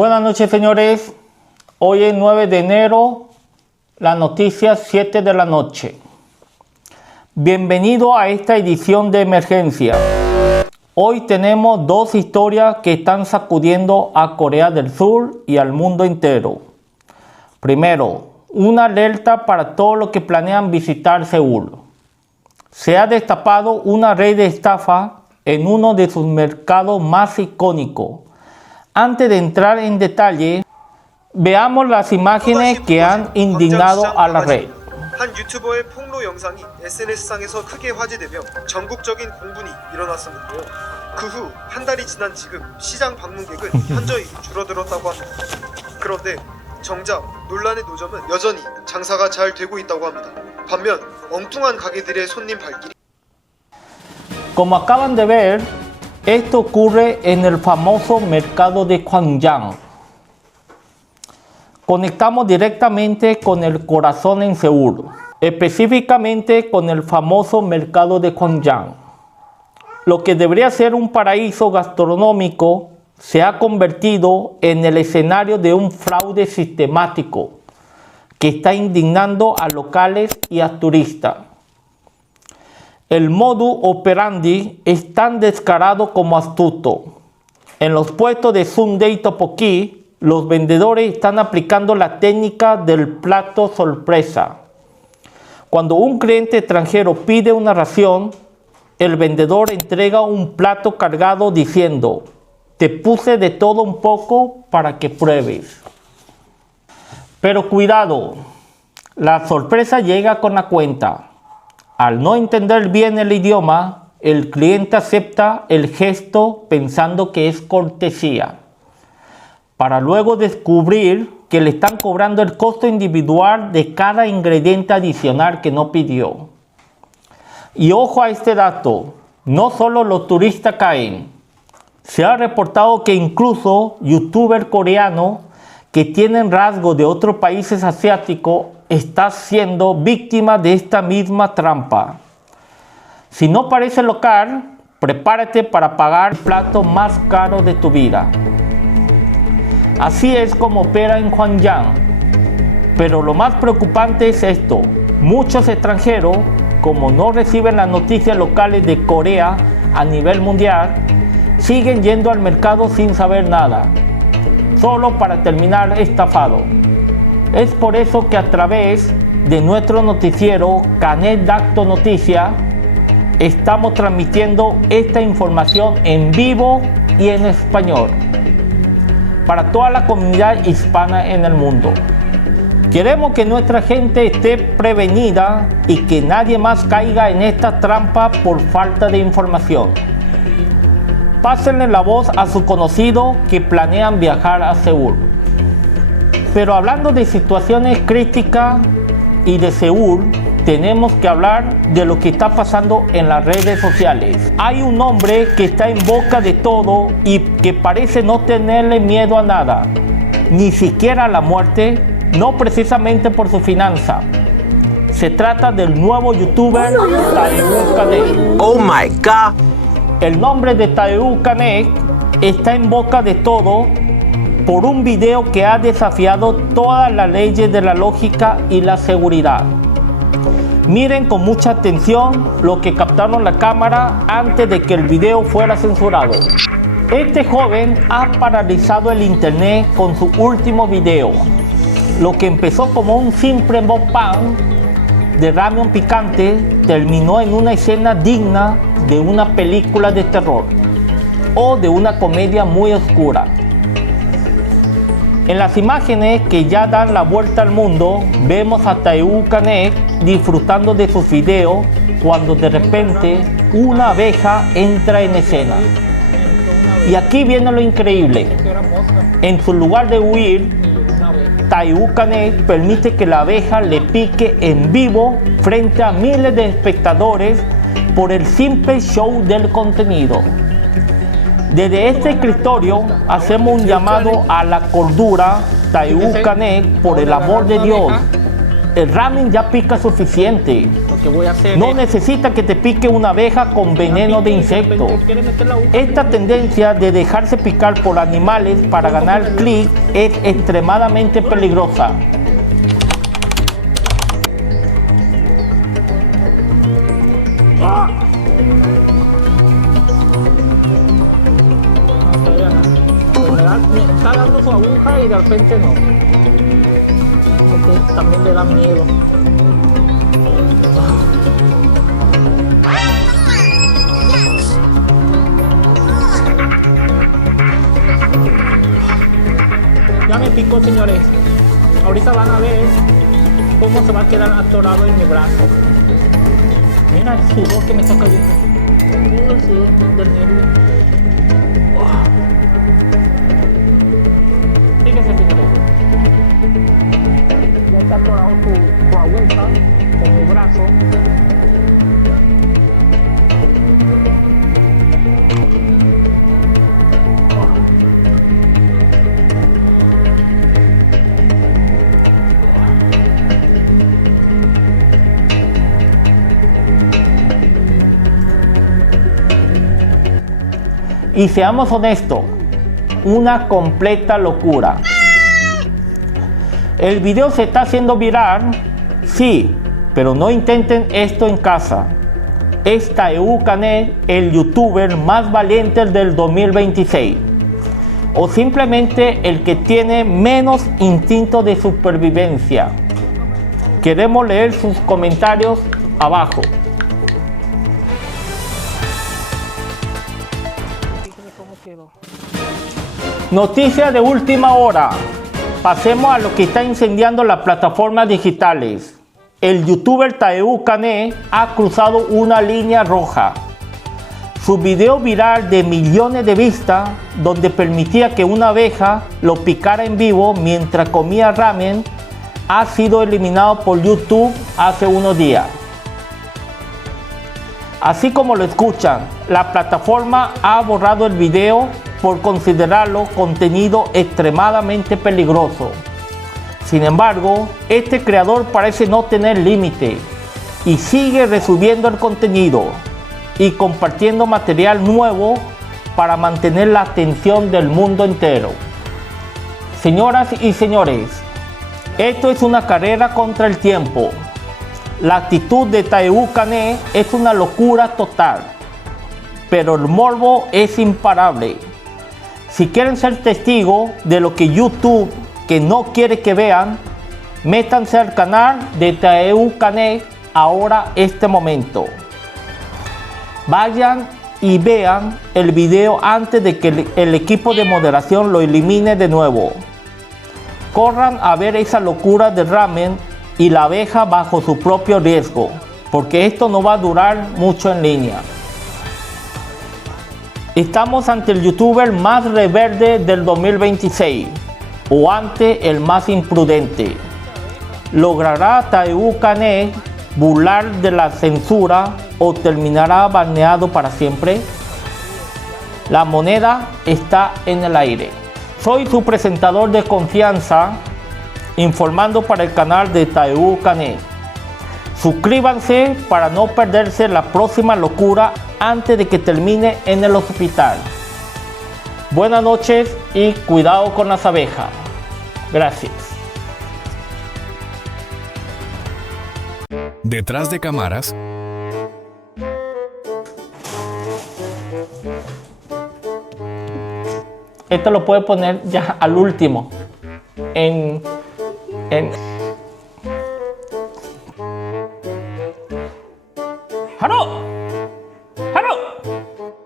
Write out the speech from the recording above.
Buenas noches, señores. Hoy es 9 de enero, la noticia 7 de la noche. Bienvenido a esta edición de emergencia. Hoy tenemos dos historias que están sacudiendo a Corea del Sur y al mundo entero. Primero, una alerta para todos los que planean visitar Seúl. Se ha destapado una red de estafa en uno de sus mercados más icónicos. Antes de entrar en detalle, veamos las imágenes que han indignado a la red. 한 유튜버의 폭로 영상이 SNS상에서 크게 화제되며 전국적인 공분이 일어났었는데요. 그 후 한 달이 지난 지금 시장 방문객은 현저히 줄어들었다고 합니다. 그런데 정작 논란의 노점은 여전히 장사가 잘 되고 있다고 합니다. 반면 엉뚱한 가게들의 손님 발길이 Como acaban de ver, esto ocurre en el famoso mercado de Gwangjang. Conectamos directamente con el corazón en Seúl, específicamente con el famoso mercado de Gwangjang. Lo que debería ser un paraíso gastronómico se ha convertido en el escenario de un fraude sistemático que está indignando a locales y a turistas. El modus operandi es tan descarado como astuto. En los puestos de Sundae y Tteokbokki, los vendedores están aplicando la técnica del plato sorpresa. Cuando un cliente extranjero pide una ración, el vendedor entrega un plato cargado diciendo: "Te puse de todo un poco para que pruebes". Pero cuidado, la sorpresa llega con la cuenta. Al no entender bien el idioma, el cliente acepta el gesto pensando que es cortesía, para luego descubrir que le están cobrando el costo individual de cada ingrediente adicional que no pidió. Y ojo a este dato, no solo los turistas caen. Se ha reportado que incluso youtubers coreanos que tienen rasgos de otros países asiáticos están siendo víctimas de esta misma trampa. Si no parece local, prepárate para pagar el plato más caro de tu vida. Así es como opera en Gwangjang. Pero lo más preocupante es esto: muchos extranjeros, como no reciben las noticias locales de Corea a nivel mundial, siguen yendo al mercado sin saber nada, solo para terminar estafado. Es por eso que a través de nuestro noticiero Canet Dacto Noticia estamos transmitiendo esta información en vivo y en español para toda la comunidad hispana en el mundo. Queremos que nuestra gente esté prevenida y que nadie más caiga en esta trampa por falta de información. Pásenle la voz a sus conocidos que planean viajar a Seúl. Pero hablando de situaciones críticas y de Seúl, tenemos que hablar de lo que está pasando en las redes sociales. Hay un hombre que está en boca de todo y que parece no tenerle miedo a nada, ni siquiera a la muerte, no precisamente por su finanza. Se trata del nuevo youtuber Taewook Kanek. Oh my God. El nombre de Taewook Kanek está en boca de todo por un video que ha desafiado todas las leyes de la lógica y la seguridad. Miren con mucha atención lo que captaron la cámara antes de que el video fuera censurado. Este joven ha paralizado el internet con su último video. Lo que empezó como un simple mukbang de ramen picante terminó en una escena digna de una película de terror o de una comedia muy oscura. En las imágenes que ya dan la vuelta al mundo, vemos a Taewook Kanek disfrutando de sus videos cuando de repente una abeja entra en escena. Y aquí viene lo increíble. En su lugar de huir, Taewook Kanek permite que la abeja le pique en vivo frente a miles de espectadores por el simple show del contenido. Desde este escritorio hacemos un llamado a la cordura. Taewook Kanek, por el amor de Dios, el ramen ya pica suficiente. que voy a hacer. No necesita que te pique una abeja con veneno de insecto. Esta tendencia de dejarse picar por animales para ganar clic es extremadamente peligrosa. Me está dando su aguja y de repente no. Porque también le da miedo. Ya me picó, señores. Ahorita van a ver cómo se va a quedar atorado en mi brazo. Mira el sudor que me está cayendo. Mira el sudor del nervio. Fíjese, señores. Ya está atorado su aguja con mi brazo. Y seamos honestos, una completa locura. El video se está haciendo viral, sí, pero no intenten esto en casa. Es Taewook Kane, el youtuber más valiente del 2026, o simplemente el que tiene menos instinto de supervivencia. Queremos leer sus comentarios abajo. Noticia de última hora. Pasemos a lo que está incendiando las plataformas digitales. El youtuber Taewook Kane ha cruzado una línea roja. Su video viral de millones de vistas, donde permitía que una abeja lo picara en vivo mientras comía ramen, ha sido eliminado por YouTube hace unos días. Así como lo escuchan, la plataforma ha borrado el video por considerarlo contenido extremadamente peligroso. Sin embargo, este creador parece no tener límite y sigue resubiendo el contenido y compartiendo material nuevo para mantener la atención del mundo entero. Señoras y señores, esto es una carrera contra el tiempo. La actitud de Taewook Kane es una locura total, pero el morbo es imparable. Si quieren ser testigos de lo que YouTube que no quiere que vean, métanse al canal de Taewook Kane ahora, este momento. Vayan y vean el video antes de que el equipo de moderación lo elimine de nuevo. Corran a ver esa locura de ramen y la abeja bajo su propio riesgo, porque esto no va a durar mucho en línea. Estamos ante el youtuber más rebelde del 2026, o ante el más imprudente. ¿Logrará Taewook Kane burlar de la censura o terminará baneado para siempre? La moneda está en el aire. Soy su presentador de confianza, informando para el canal de Taewook Kane. Suscríbanse para no perderse la próxima locura antes de que termine en el hospital. Buenas noches y cuidado con las abejas. Gracias. Detrás de cámaras. Esto lo puede poner ya al último en